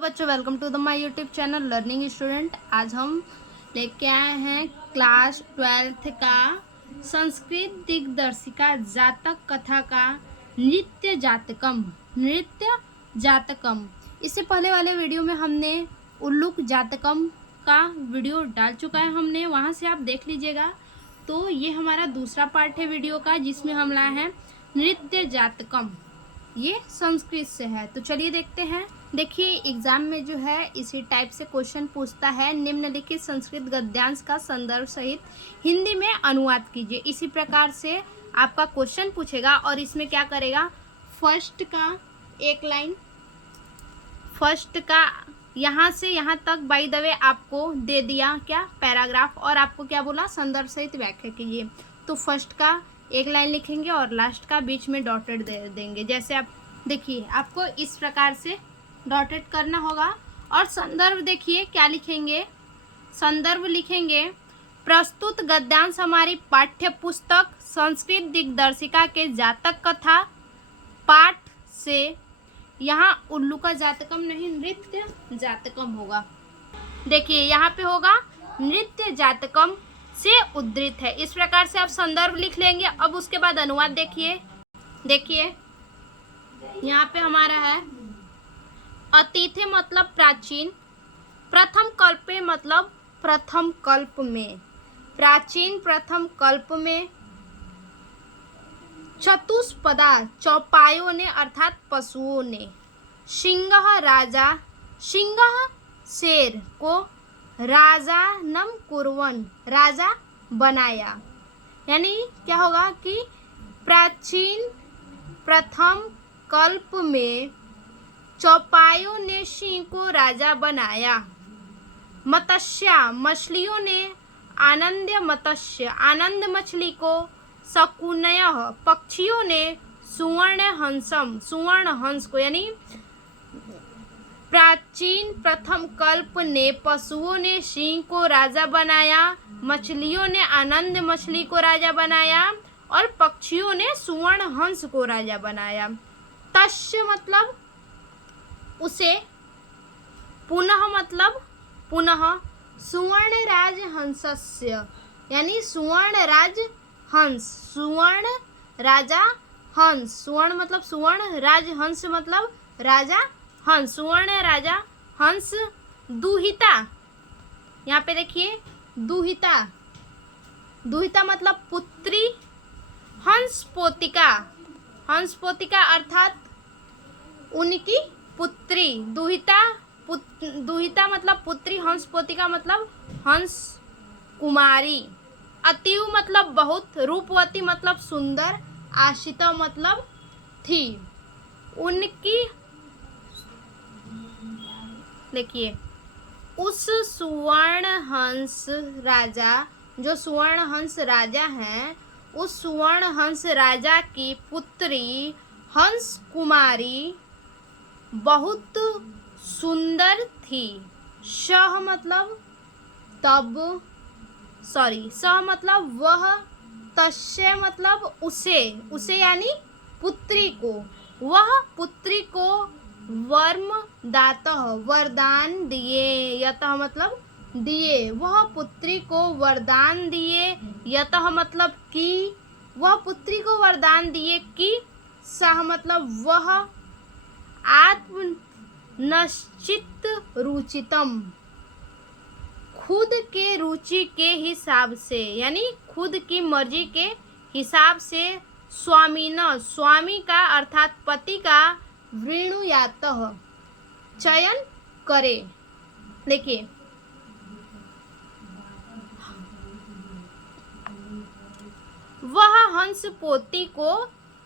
बच्चों welcome to the my YouTube channel learning student. आज हम लेके आए हैं क्लास 12th का संस्कृत दिग्दर्शिका जातक कथा का नृत्य जातकम। इससे पहले वाले वीडियो में हमने उल्लूक जातकम का वीडियो डाल चुका है, हमने वहां से आप देख लीजिएगा। तो ये हमारा दूसरा पार्ट है वीडियो का, जिसमें हम लाए हैं नृत्य जातकम। ये संस्कृत से है, तो चलिए देखते हैं। देखिए एग्जाम में जो है इसी टाइप से क्वेश्चन पूछता है, निम्नलिखित संस्कृत गद्यांश का संदर्भ सहित हिंदी में अनुवाद कीजिए। इसी प्रकार से आपका क्वेश्चन पूछेगा और इसमें क्या करेगा, फर्स्ट का एक लाइन, फर्स्ट का यहाँ से यहाँ तक बाय द वे आपको दे दिया क्या पैराग्राफ, और आपको क्या बोला संदर्भ सहित व्याख्या कीजिए। तो फर्स्ट का एक लाइन लिखेंगे और लास्ट का बीच में डॉटेड दे देंगे। जैसे आप देखिए आपको इस प्रकार से डॉटेड करना होगा। और संदर्भ देखिए क्या लिखेंगे, संदर्भ लिखेंगे प्रस्तुत गद्यांश हमारी पाठ्य पुस्तक संस्कृत दिग्दर्शिका के जातक कथा पाठ से, यहाँ उल्लू का जातकम नहीं नृत्य जातकम होगा। देखिए यहाँ पे होगा नृत्य जातकम से उद्धृत है। इस प्रकार से आप संदर्भ लिख लेंगे। अब उसके बाद अनुवाद देखिए यहाँ पे हमारा है अतिथे मतलब प्राचीन, प्रथम कल्पे मतलब प्रथम कल्प में, प्राचीन प्रथम कल्प में, चतुष्पदा चौपायों ने अर्थात पशुओं ने, सिंह राजा, सिंह शेर को राजा नम कुर्वन राजा बनाया। यानी क्या होगा कि प्राचीन प्रथम कल्प में चौपायों ने सिंह को राजा बनाया। मत्स्य मछलियों ने आनंद मत्स्य आनंद मछली को, शकुनय पक्षियों ने सुवर्ण हंस को, यानी प्राचीन प्रथम कल्प ने पशुओं ने सिंह को राजा बनाया, मछलियों ने आनंद मछली को राजा बनाया और पक्षियों ने सुवर्ण हंस को राजा बनाया। तस्य मतलब उसे, पुनः मतलब पुनः, सुवर्ण राज हंसस्य यानी सुवर्ण राज हंस, सुवर्ण राजा हंस, सुवर्ण मतलब सुवर्ण, राज हंस मतलब राजा हंस, सुवर्ण राजा हंस। दुहिता, यहाँ पे देखिए दुहिता, दुहिता मतलब पुत्री, हंस पोतिका, हंस पोतिका अर्थात उनकी पुत्री, दुहिता मतलब पुत्री, हंस पोतिका मतलब हंस कुमारी। अतिव मतलब बहुत, रूपवती मतलब सुंदर, आशिता मतलब थी। उनकी देखिए उस सुवर्ण हंस राजा, जो सुवर्ण हंस राजा हैं, उस सुवर्ण हंस राजा की पुत्री हंस कुमारी बहुत सुंदर थी। सह मतलब तब, सह मतलब वह, तस्य मतलब उसे यानी पुत्री को, वह पुत्री को वर्म दातः वरदान दिए, यतः मतलब दिए, वह पुत्री को वरदान दिए, यतः मतलब कि, वह पुत्री को वरदान दिए कि, सह मतलब वह, आत्म निश्चित रुचितम खुद के रुचि के हिसाब से, यानी खुद की मर्जी के हिसाब से, स्वामीन स्वामी का अर्थात पति का, वृणुयातः चयन करे। देखिए वह हंस पोती को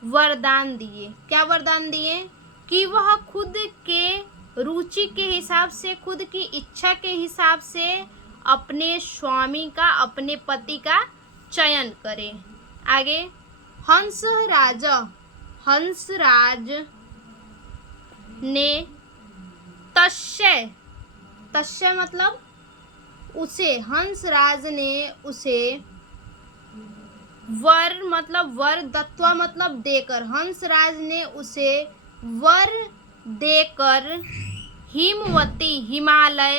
वरदान दिए, क्या वरदान दिए कि वह खुद के रुचि के हिसाब से, खुद की इच्छा के हिसाब से अपने स्वामी का, अपने पति का चयन करे। आगे हंसराज ने तस्य मतलब उसे, हंसराज ने उसे, वर मतलब वर, दत्वा मतलब देकर, हंसराज ने उसे वर देकर हिमवती हिमालय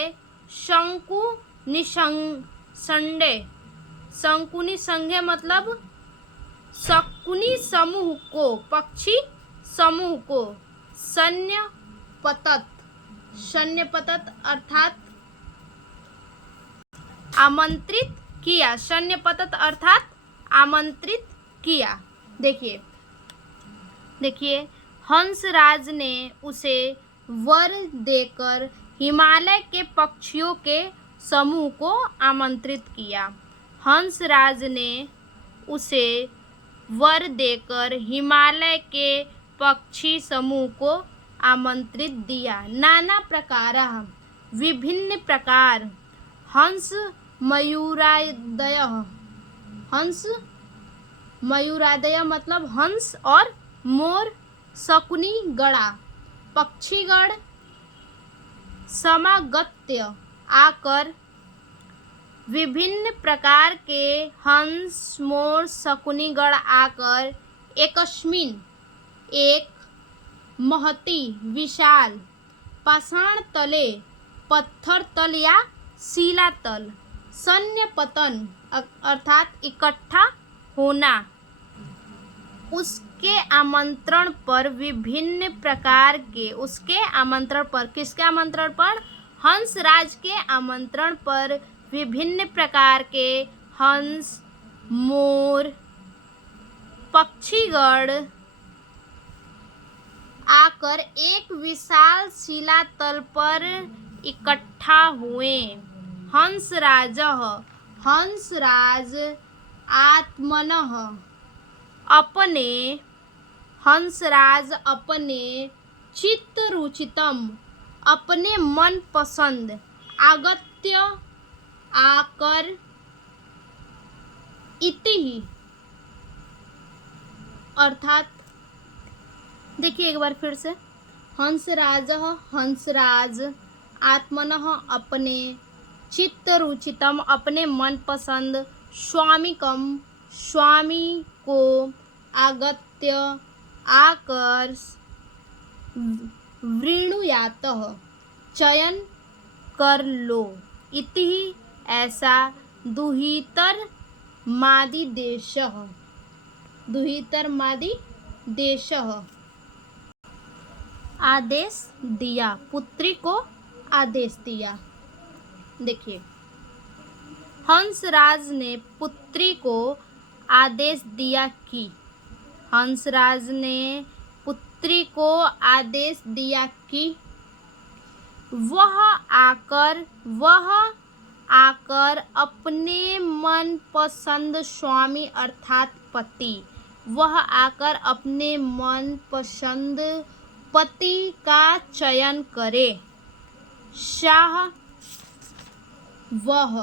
शंकु निसंडे। शंकुनी संघे मतलब शकुनी समूह को, पक्षी समूह को। सैन्य पतत अर्थात आमंत्रित किया। सैन्य पतत अर्थात आमंत्रित किया। देखिए हंसराज ने उसे वर देकर हिमालय के पक्षियों के समूह को आमंत्रित किया। हंसराज ने उसे वर देकर हिमालय के पक्षी समूह को आमंत्रित दिया। नाना प्रकार विभिन्न प्रकार। हंस मयूरादय मतलब हंस और मोर। शकुनी गणा पक्षीगण समागत्य आकर। विभिन्न प्रकार के हंस मोर शकुनीगण आकर एकस्मिन एक महती विशाल पाषाण तले पत्थर तल या शिला तल। सैन्य पतन अर्थात इकट्ठा होना। उसके आमंत्रण पर विभिन्न प्रकार के, उसके आमंत्रण पर, किसके आमंत्रण पर? हंसराज के आमंत्रण पर विभिन्न प्रकार के हंस मोर पक्षीगण आकर एक विशाल शिला तल पर इकट्ठा हुए। हंसराज आत्मनः अपने, हंसराज अपने चित्तरुचितम अपने मन पसंद आगत्य आकर इति अर्थात। देखिए एक बार फिर से। हंसराज आत्मनः अपने चित्तरुचितम अपने मन पसंद स्वामिकम स्वामी को आगत्य आकर वृणुयातः चयन कर लो। इति ऐसा दुहितर मादि देशः आदेश दिया। पुत्री को आदेश दिया। देखिए हंसराज ने पुत्री को आदेश दिया कि, हंसराज ने पुत्री को आदेश दिया कि वह आकर अपने मन पसंद स्वामी अर्थात पति, वह आकर अपने मन पसंद पति का चयन करे। शाह वह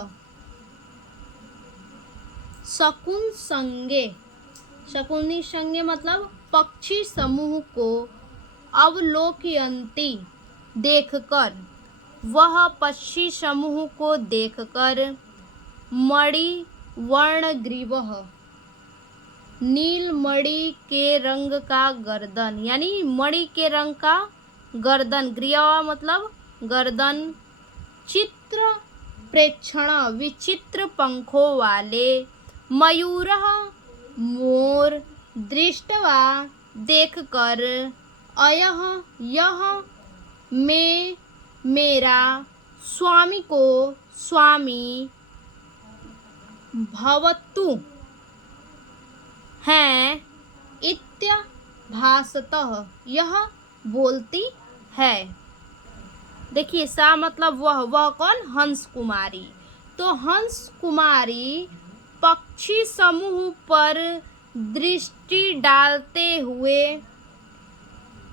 शकुनी संगे मतलब पक्षी समूह को अवलोकयन्ति देखकर, वह पक्षी समूह को देखकर मणि वर्णग्रीवः नील मणि के रंग का गर्दन, यानी मणि के रंग का गर्दन, ग्रीवा मतलब गर्दन, चित्र प्रेक्षण विचित्र पंखों वाले, मयूरः मोर, दृष्टवा देखकर, अयः यह, मैं मेरा, स्वामी को स्वामी, भवतु है, इत्यभासतः यह बोलती है। देखिए सा मतलब वह कौन? हंस कुमारी। तो हंस कुमारी पक्षी समूह पर दृष्टि डालते हुए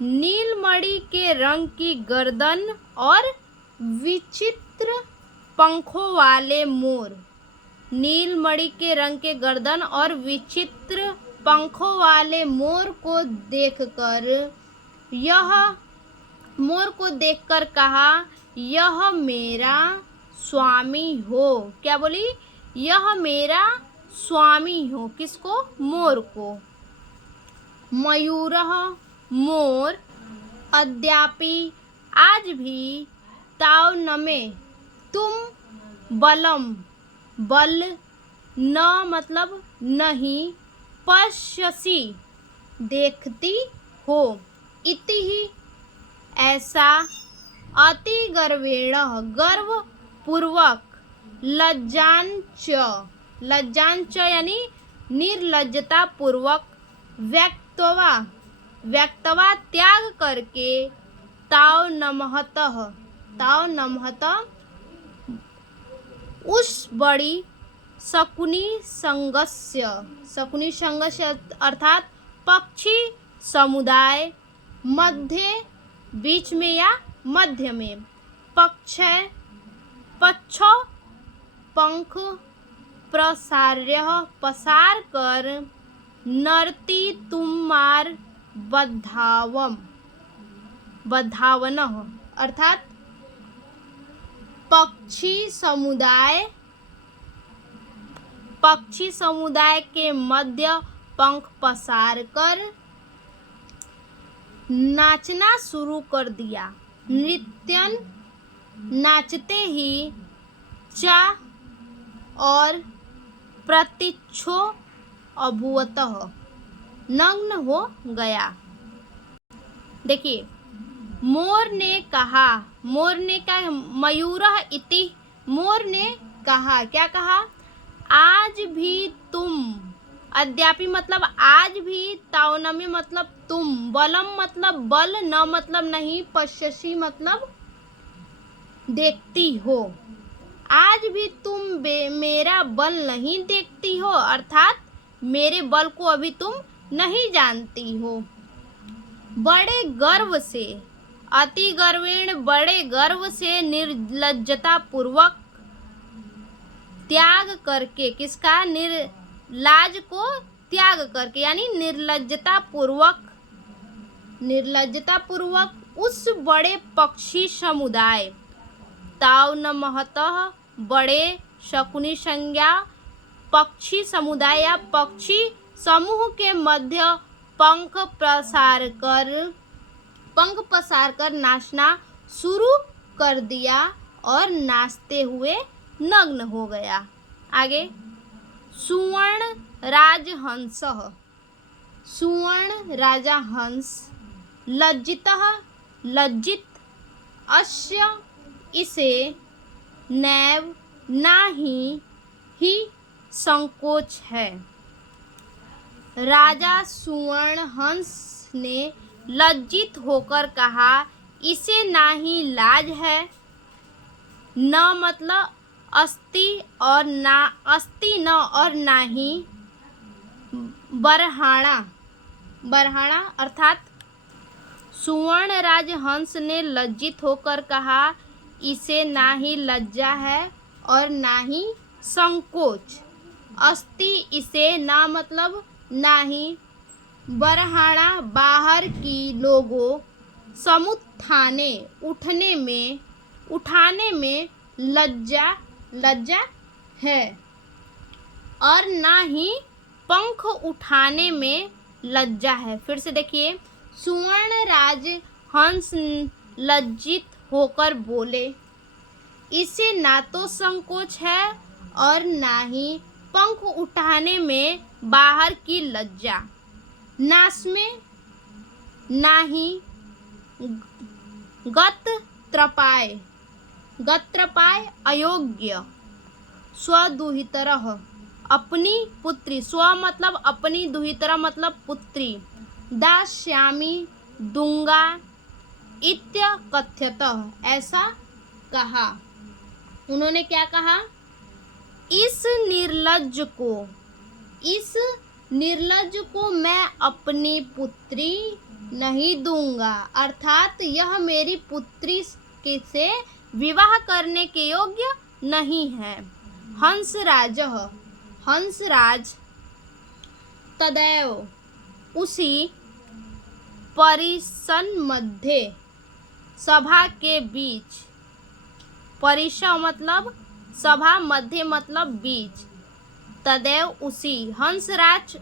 नीलमणि के रंग की गर्दन और विचित्र पंखों वाले मोर, नीलमणि के रंग के गर्दन और विचित्र पंखों वाले मोर को देखकर कहा, यह मेरा स्वामी हो। क्या बोली? यह मेरा स्वामी हो। किसको? मोर को। मयूरः मोर, अद्यापि आज भी ताव नमे तुम बलम बल न मतलब नहीं पश्यसी देखती हो इति ही ऐसा अति गर्वेण गर्व पूर्वक लज्जांच लज्जांच यानी निर्लज्जता पूर्वक व्यक्तवा त्याग करके ताव नमहत उस बड़ी शकुनी संगस्य अर्थात पक्षी समुदाय मध्य बीच में या मध्य में पक्षो पंख पसार कर नरती तुम्हार बधावन अर्थात पक्षी समुदाय के मध्य पंख पसार कर नाचना शुरू कर दिया। नृत्यन नाचते ही चा और प्रतीक्षो अभूतः नग्न हो गया। देखिए मोर ने कहा मयूरः इति मोर ने कहा क्या कहा आज भी तुम अद्यापि मतलब आज भी तावनमी मतलब तुम बलम मतलब बल न मतलब नहीं पश्यसी मतलब देखती हो आज भी तुम मेरा बल नहीं देखती हो अर्थात मेरे बल को अभी तुम नहीं जानती हो। बड़े गर्व से अति गर्वेण बड़े गर्व से निर्लज्जता पूर्वक त्याग करके किसका लाज को त्याग करके यानी निर्लज्जता पूर्वक उस बड़े पक्षी समुदाय ताव न महतः बड़े शकुनी संज्ञा पक्षी समुदाय या पक्षी समूह के मध्य पंख पसार कर नाचना शुरू कर दिया और नाचते हुए नग्न हो गया। आगे सुवर्ण राजा हंस लज्जित अस्य इसे नैव नाही ही संकोच है। राजा सुवर्ण हंस ने लज्जित होकर कहा इसे ना ही लाज है। न मतलब अस्ति और न और ना ही बरहाना अर्थात सुवर्ण राज हंस ने लज्जित होकर कहा इसे ना ही लज्जा है और ना ही संकोच। अस्ति इसे ना मतलब ना ही बरहाना बाहर की लोगों समुत्थाने उठाने में लज्जा है और ना ही पंख उठाने में लज्जा है। फिर से देखिए सुवर्ण राज हंस लज्जित होकर बोले इसे ना तो संकोच है और ना ही पंख उठाने में बाहर की लज्जा। नास में ना ही गत्रपाय अयोग्य स्वदुहितरः अपनी पुत्री स्व मतलब अपनी दुहितरा मतलब पुत्री दास्यामी दूंगा इत्य कथ्यतः ऐसा कहा। उन्होंने क्या कहा इस निर्लज्ज को मैं अपनी पुत्री नहीं दूंगा अर्थात यह मेरी पुत्री से विवाह करने के योग्य नहीं है। हंसराज तदैव उसी परिसन मध्य सभा के बीच परिसर मतलब सभा मध्य मतलब बीच तदैव उसी हंसराज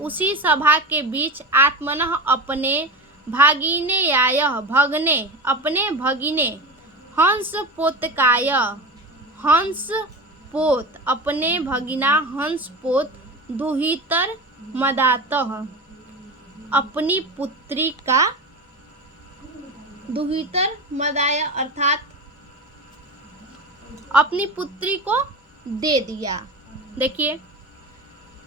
उसी सभा के बीच आत्मनः अपने भागिनेयाय भगने अपने भगिने, हंस पोतकाय हंस पोत अपने भगिना हंस पोत, दुहितर मदातः अपनी पुत्री का, दुहितर मदाय अर्थात अपनी पुत्री को दे दिया। देखिए,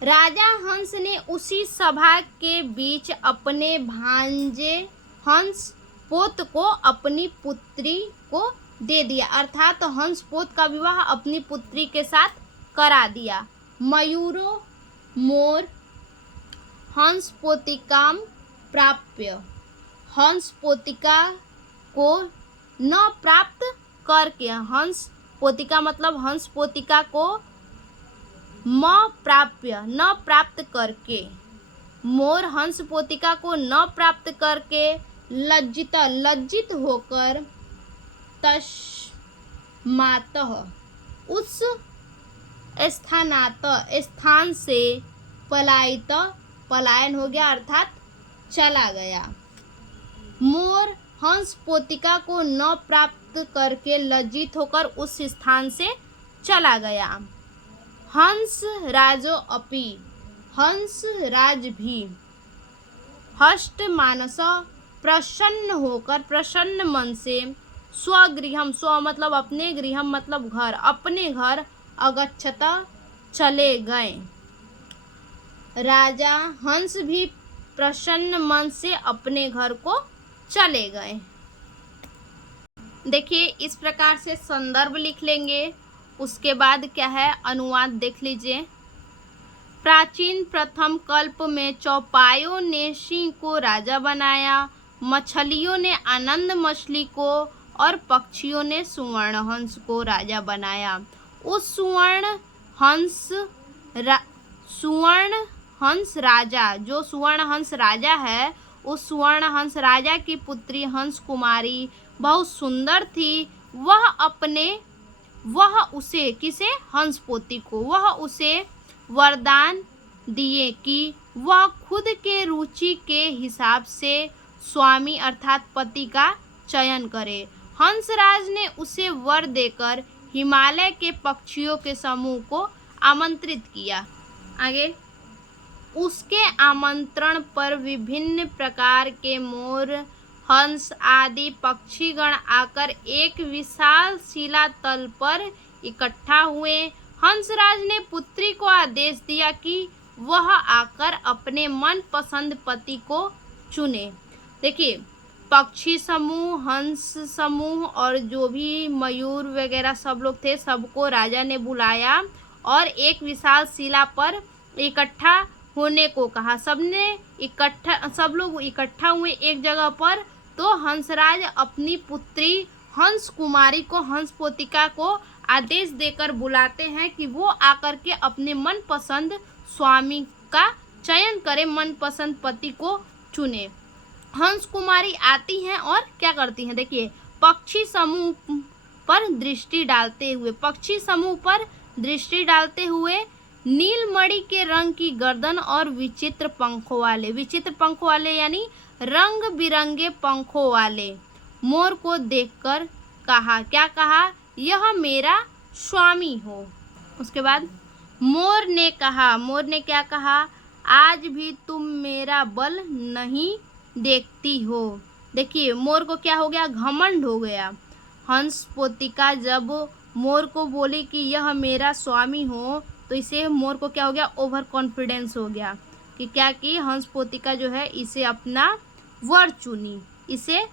राजा हंस ने उसी सभा के बीच अपने भांजे हंस पोत को अपनी पुत्री को दे दिया, अर्थात हंस पोत का विवाह अपनी पुत्री के साथ करा दिया। मयूरो मोर हंस पोतिकाम प्राप्य, हंस पोतिका को न प्राप्त करके, हंस पोतिका मतलब हंस पोतिका को म प्राप्य न प्राप्त करके, मोर हंस पोतिका को न प्राप्त करके, लज्जित होकर, तस्मातः उस स्थान से, पलायित पलायन हो गया अर्थात चला गया। मोर हंस पोतिका को न प्राप्त करके लज्जित होकर उस स्थान से चला गया। हंस राजो अपि हंस राज भी, हष्ट मानस प्रसन्न होकर प्रसन्न मन से, स्वगृहम स्व मतलब अपने, गृहम मतलब घर, अपने घर, अगच्छत चले गए। राजा हंस भी प्रसन्न मन से अपने घर को चले गए। देखिए, इस प्रकार से संदर्भ लिख लेंगे। उसके बाद क्या है, अनुवाद देख लीजिए। प्राचीन प्रथम कल्प में चौपायों ने सिंह को राजा बनाया, मछलियों ने आनंद मछली को और पक्षियों ने सुवर्ण हंस को राजा बनाया। उस सुवर्ण हंस राजा, जो सुवर्ण हंस राजा है, उस सुवर्ण हंस राजा की पुत्री हंस कुमारी बहुत सुंदर थी। वह उसे किसे, हंस पोती को, वह उसे वरदान दिए कि वह खुद के रुचि के हिसाब से स्वामी अर्थात पति का चयन करे। हंसराज ने उसे वर देकर हिमालय के पक्षियों के समूह को आमंत्रित किया। आगे, उसके आमंत्रण पर विभिन्न प्रकार के मोर, हंस आदि पक्षीगण आकर एक विशाल शिला तल पर इकट्ठा हुए। हंसराज ने पुत्री को आदेश दिया कि वह आकर अपने मनपसंद पति को चुने। देखिए, पक्षी समूह, हंस समूह और जो भी मयूर वगैरह सब लोग थे, सबको राजा ने बुलाया और एक विशाल शिला पर इकट्ठा होने को कहा। सब लोग इकट्ठा हुए एक जगह पर। तो हंसराज अपनी पुत्री हंस कुमारी को, हंस पोतिका को आदेश देकर बुलाते हैं कि वो आकर के अपने मनपसंद स्वामी का चयन करे, मनपसंद पति को चुने। हंस कुमारी आती हैं और क्या करती हैं, देखिए, पक्षी समूह पर दृष्टि डालते हुए नीलमणि के रंग की गर्दन और विचित्र पंखों वाले यानी रंग बिरंगे पंखों वाले मोर को देखकर कहा, क्या कहा, यह मेरा स्वामी हो। उसके बाद मोर ने क्या कहा, आज भी तुम मेरा बल नहीं देखती हो। देखिए, मोर को क्या हो गया, घमंड हो गया। हंस पोतिका जब मोर को बोली कि यह मेरा स्वामी हो, तो इसे मोर को क्या हो गया, ओवर कॉन्फिडेंस हो गया कि क्या कि हंस पोतिका जो है इसे अपना वर चुनी, इसे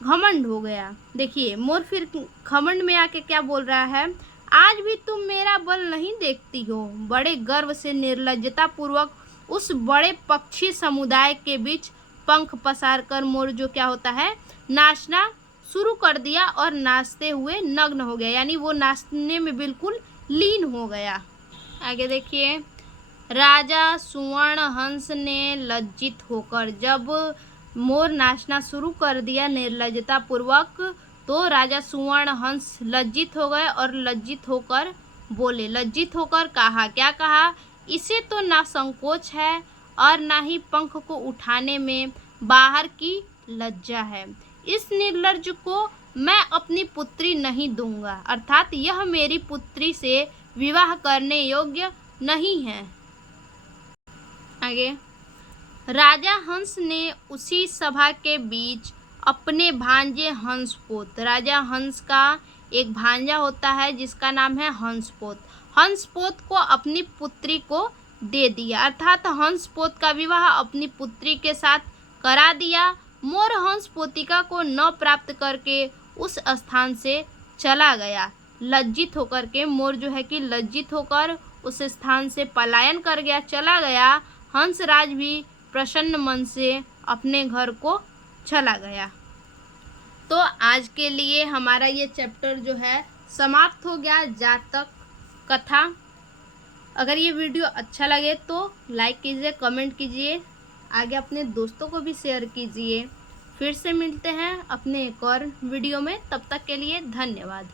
घमंड हो गया। देखिए, मोर फिर घमंड में आके क्या बोल रहा है, आज भी तुम मेरा बल नहीं देखती हो। बड़े गर्व से निर्लज्जता पूर्वक उस बड़े पक्षी समुदाय के बीच पंख पसार कर मोर जो क्या होता है, नाचना शुरू कर दिया और नाचते हुए नग्न हो गया, यानी वो नाचने में बिल्कुल लीन हो गया। आगे देखिए, राजा सुवर्ण हंस ने लज्जित होकर, जब मोर नाचना शुरू कर दिया निर्लज्जता पूर्वक, तो राजा सुवर्ण हंस लज्जित हो गए और लज्जित होकर बोले, लज्जित होकर कहा, क्या कहा, इसे तो ना संकोच है और ना ही पंख को उठाने में बाहर की लज्जा है। इस निर्लज्ज को मैं अपनी पुत्री नहीं दूंगा, अर्थात यह मेरी पुत्री से विवाह करने योग्य नहीं है। आगे, राजा हंस ने उसी सभा के बीच अपने भांजे हंसपोत, राजा हंस का एक भांजा होता है जिसका नाम है हंसपोत, हंसपोत को अपनी पुत्री को दे दिया, अर्थात हंसपोत का विवाह अपनी पुत्री के साथ करा दिया। मोर हंस पोतिका को न प्राप्त करके उस स्थान से चला गया। लज्जित होकर के मोर जो है कि लज्जित होकर उस स्थान से पलायन कर गया, चला गया। हंसराज भी प्रसन्न मन से अपने घर को चला गया। तो आज के लिए हमारा ये चैप्टर जो है समाप्त हो गया, जातक कथा। अगर ये वीडियो अच्छा लगे तो लाइक कीजिए, कमेंट कीजिए, आगे अपने दोस्तों को भी शेयर कीजिए। फिर से मिलते हैं अपने एक और वीडियो में, तब तक के लिए धन्यवाद।